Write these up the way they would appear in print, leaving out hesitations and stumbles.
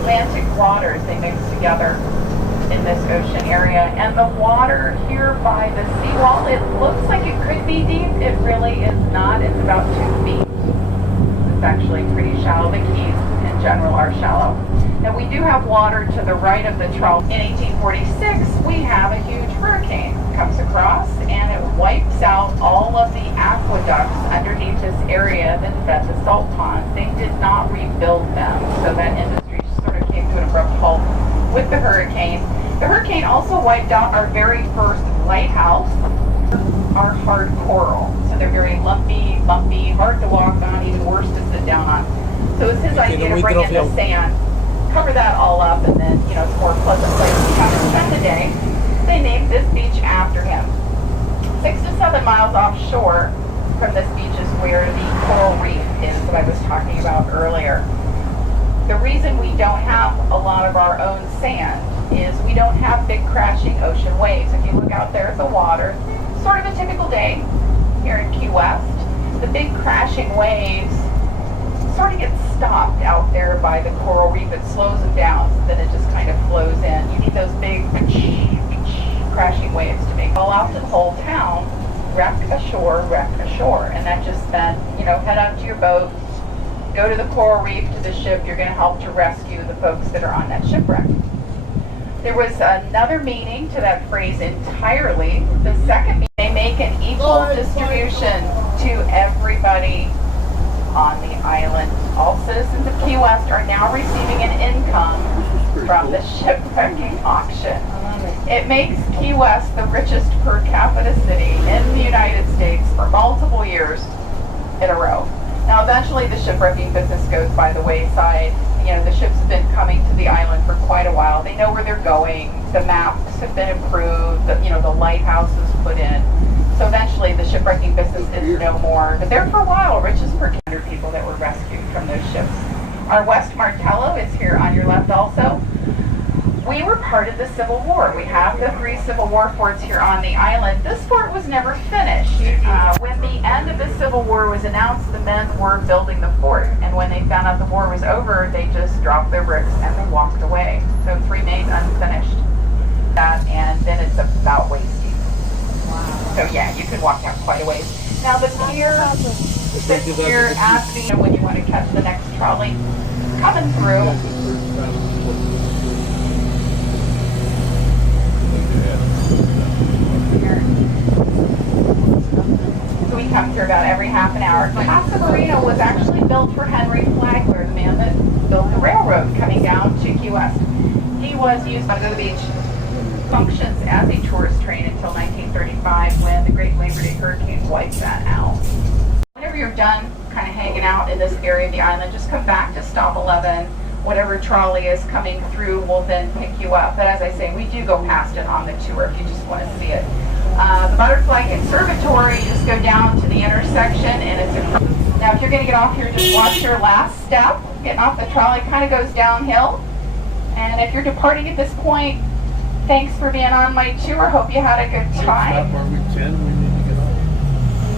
Atlantic waters, they mix together in this ocean area. And the water here by the seawall, it looks like it could be deep. It really is not. It's about 2 feet. It's actually pretty shallow. The Keys in general are shallow. Now we do have water to the right of the trough. In 1846, we have a huge hurricane comes across and it wipes out all of the aqueducts underneath this area that fed the salt pond. They did not rebuild them, so that industry sort of came to an abrupt halt with the hurricane. The hurricane also wiped out our very first lighthouse, our hard coral. So they're very lumpy, bumpy, hard to walk on, even worse to sit down on. So it's his idea to bring in the sand, cover that all up, and then, you know, it's a more pleasant place to come and spend the day. They named this beach after him. 6 to 7 miles offshore from this beach is where the coral reef is that I was talking about earlier. The reason we don't have a lot of our own sand is we don't have big crashing ocean waves. If you look out there at the water, sort of a typical day here in Key West, the big crashing waves sort of get stopped out there by the coral reef. It slows them down, so then it just kind of flows in. You need those big crashing waves to make. All out to the whole town, wreck ashore, and that just meant, you know, head out to your boat, go to the coral reef, to the ship. You're going to help to rescue the folks that are on that shipwreck. There was another meaning to that phrase entirely. The second meaning, they make an equal distribution to everybody on the island. All citizens of Key West are now receiving an income from the shipwrecking auction. It makes Key West the richest per capita city in the United States for multiple years in a row. Now eventually the shipwrecking business goes by the wayside. You know, the ships have been coming to the island for quite a while. They know where they're going. The maps have been improved. The lighthouse is put in. So eventually the shipwrecking business is no more. But there for a while, richest per capita people that were rescued from those ships. Our West Martello is here on your left also. We were part of the Civil War. We have the 3 Civil War forts here on the island. This fort was never finished. When the end of the Civil War was announced, the men were building the fort. And when they found out the war was over, they just dropped their bricks and they walked away. So it remained unfinished. And then it's about waist deep. Wow. So yeah, you can walk down quite a ways. Now the pier sits here as the, when you want to catch the next trolley coming through. So we come through about every half an hour. Casa Marina was actually built for Henry Flagler, the man that built the railroad coming down to Key West. He was used by the beach. Functions as a tourist train until 1935 when the Great Labor Day Hurricane wiped that out. Whenever you're done kind of hanging out in this area of the island, just come back to Stop 11. Whatever trolley is coming through will then pick you up. But as I say, we do go past it on the tour if you just want to see it. The Butterfly Conservatory, you just go down to the intersection and it's now if you're going to get off here, just watch your last step. Getting off the trolley kind of goes downhill. And if you're departing at this point, thanks for being on my tour. Hope you had a good time.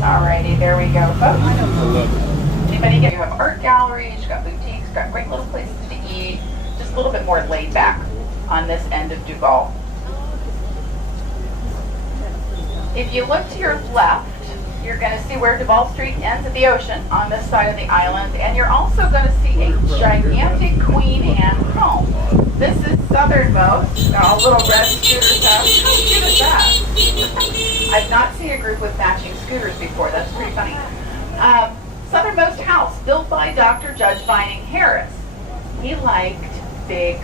Alrighty, there we go, folks. Anybody get? You have art galleries, you've got boutiques, you've got great little places to eat. Just a little bit more laid back on this end of Duval. If you look to your left, you're going to see where Duval Street ends at the ocean on this side of the island, and you're also going to see a gigantic Queen Anne home. This is southernmost. Got a little red scooter test. How cute is that? I've not seen a group with matching scooters before. That's pretty funny. Southernmost house built by Dr. Judge Vining Harris. He liked big.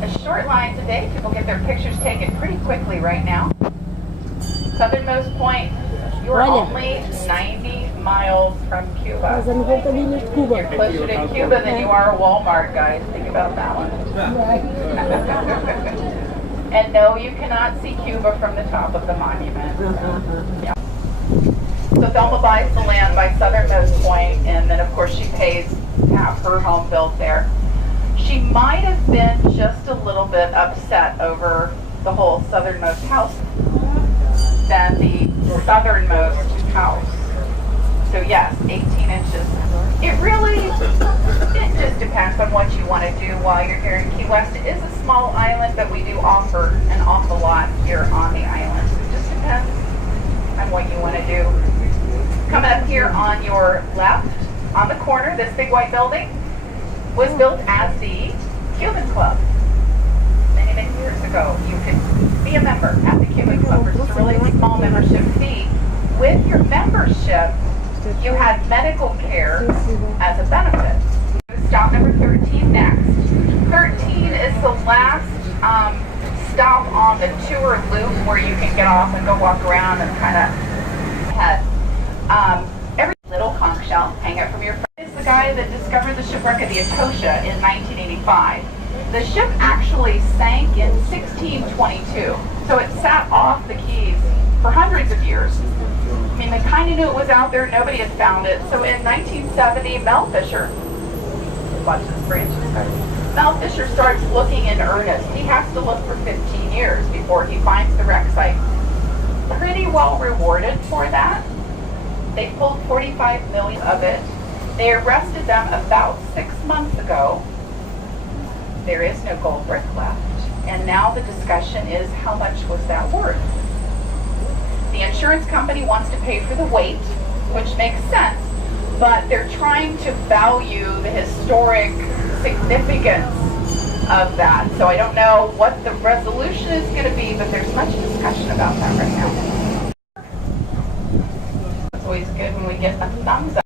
A short line today. People get their pictures taken pretty quickly right now. Southernmost point. You are only 90 miles from Cuba. You're closer to Cuba than you are a Walmart, guys. Think about that one. And no, you cannot see Cuba from the top of the monument. Yeah. So Thelma buys the land by Southernmost point, and then of course she pays to have her home built there. She might have been just a little bit upset over the whole southernmost house than the southernmost house. So yes, 18 inches It just depends on what you want to do while you're here in Key West. It is a small island, but we do offer an awful lot here on the island. It just depends on what you want to do. Coming up here on your left, on the corner, this big white building was built as the Cuban Club. Many, many years ago, you could be a member at the Cuban Club for just a really small membership fee. With your membership, you had medical care as a benefit. Stop number 13 next. 13 is the last stop on the tour loop where you can get off and go walk around and kind of head. Every little conch shell, hang it from your friend, is the guy that discovered the shipwreck of the Etosha in 1985. The ship actually sank in 1622, so it sat off the Keys for hundreds of years. I mean, they kind of knew it was out there, nobody had found it. So in 1970, Mel Fisher, watch this branch, Mel Fisher starts looking in earnest. He has to look for 15 years before he finds the wreck site. Pretty well rewarded for that. They pulled 45 million of it. They arrested them about 6 months ago. There is no gold brick left. And now the discussion is, how much was that worth? The insurance company wants to pay for the weight, which makes sense, but they're trying to value the historic significance of that. So I don't know what the resolution is going to be, but there's much discussion about that right now. It's always good when we get a thumbs up.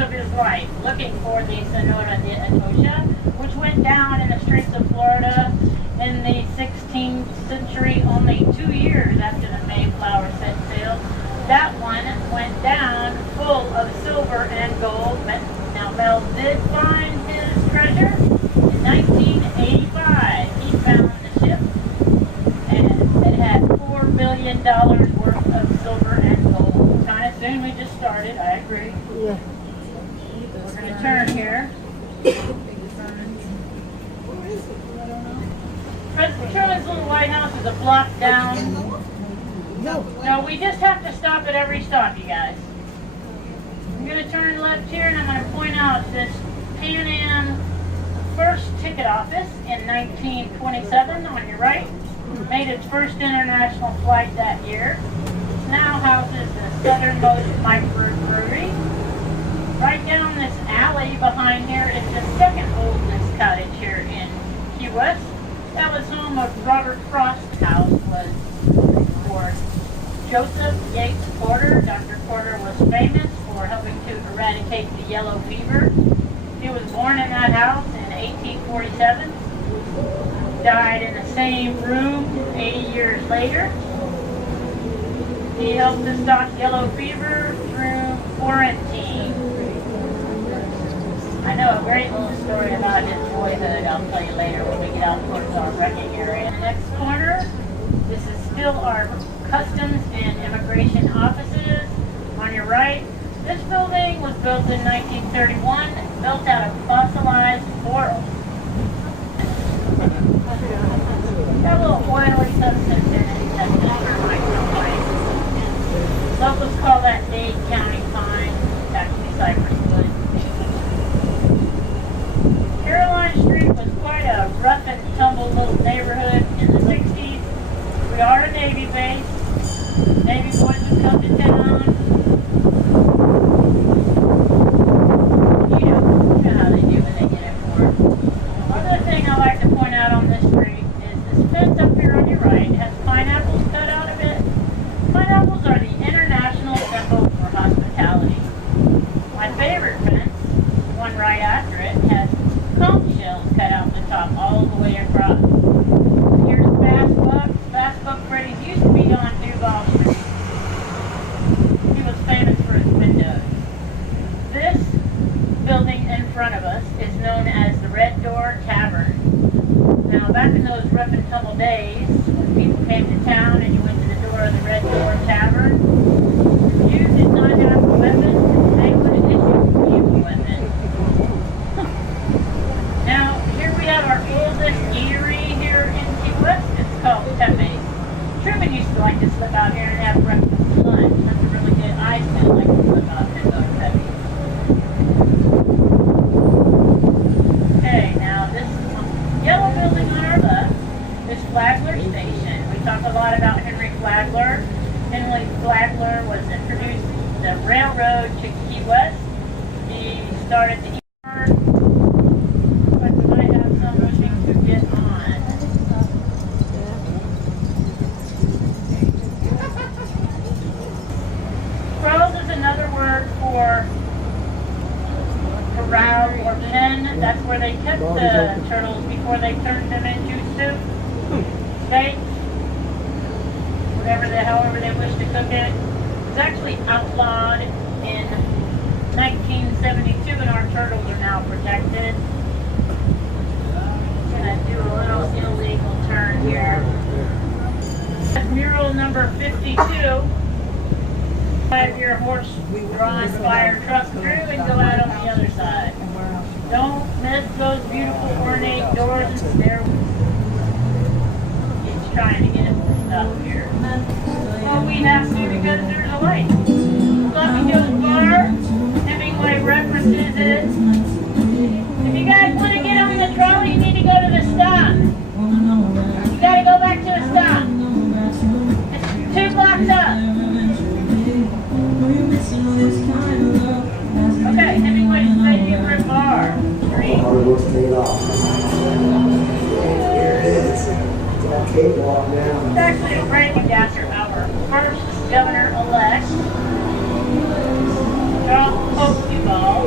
Of his life looking for the Sonora de Etosha, which went down in the Straits of Florida in the 16th century, only 2 years after the Mayflower set sail. That one went down full of silver and gold. Now Mel did find his treasure in 1985. He found the ship and it had $4 billion worth of silver and gold. Kind of soon, we just started, I agree. Yeah. We're going to turn here. President Truman's little White House is a block down. No, we just have to stop at every stop, you guys. I'm going to turn left here and I'm going to point out this Pan Am first ticket office in 1927 on your right. Made its first international flight that year. It now houses the southernmost microbrewery. Right down this alley behind here is the second oldest cottage here in Key West. That was home of Robert Frost's house, was for Joseph Yates Porter. Dr. Porter was famous for helping to eradicate the yellow fever. He was born in that house in 1847. Died in the same room 80 years later. He helped to stop yellow fever through quarantine. I know a great little story about his boyhood. I'll tell you later when we get out towards our wrecking area. In the next corner, this is still our customs and immigration offices. On your right, this building was built in 1931, built out of fossilized coral. Got a little oily substance in it that termites don't like. Locals call that Dade County pine, actually cypress wood. Caroline Street was quite a rough and tumble little neighborhood in the 60s. We are a Navy base. Navy boys would come to town. You know how they do when they get in port. Another thing I like to point out on this street is this fence up here on your right has pineapples cut out of it. Pineapples are the international symbol for hospitality. building in front of us is known as the Red Door Tavern. Now, back in those rough and tumble days, when people came to town and you went to the door of the Red Door Tavern, if you did not have a weapon, they would issue you a weapon. Now, here we have our oldest eatery here in KeyWest. It's called Pepe's. Truman used to like to slip out here and have breakfast and lunch. That's a really good. I still like to slip out and go to Pepe's. Okay, now this yellow building on our left is Flagler Station. We talk a lot about Henry Flagler. Henry Flagler was introduced the railroad to Key West. He started the but we might have some rushing to get on. Corrals is another word for corral or pen. That's where they kept the turtles before they turned them into soup, steak, however they wish to cook it. It was actually outlawed in 1972 and our turtles are now protected. I'm going to do a little illegal turn here. That's mural number 52. Have your horse-drawn fire truck through and go out on the other side. Don't miss those beautiful ornate doors and stairways. He's trying to get us the stuff here. Well, we have to because there's a light. Sloppy Joe's Bar, Hemingway references it. If you guys want to get on the trolley, you need to go to the stop. You got to go back to the stop. It's 2 blocks up. Okay, Hemingway's favorite bar. It's actually a named after our first governor-elect, Charles Oakley Ball.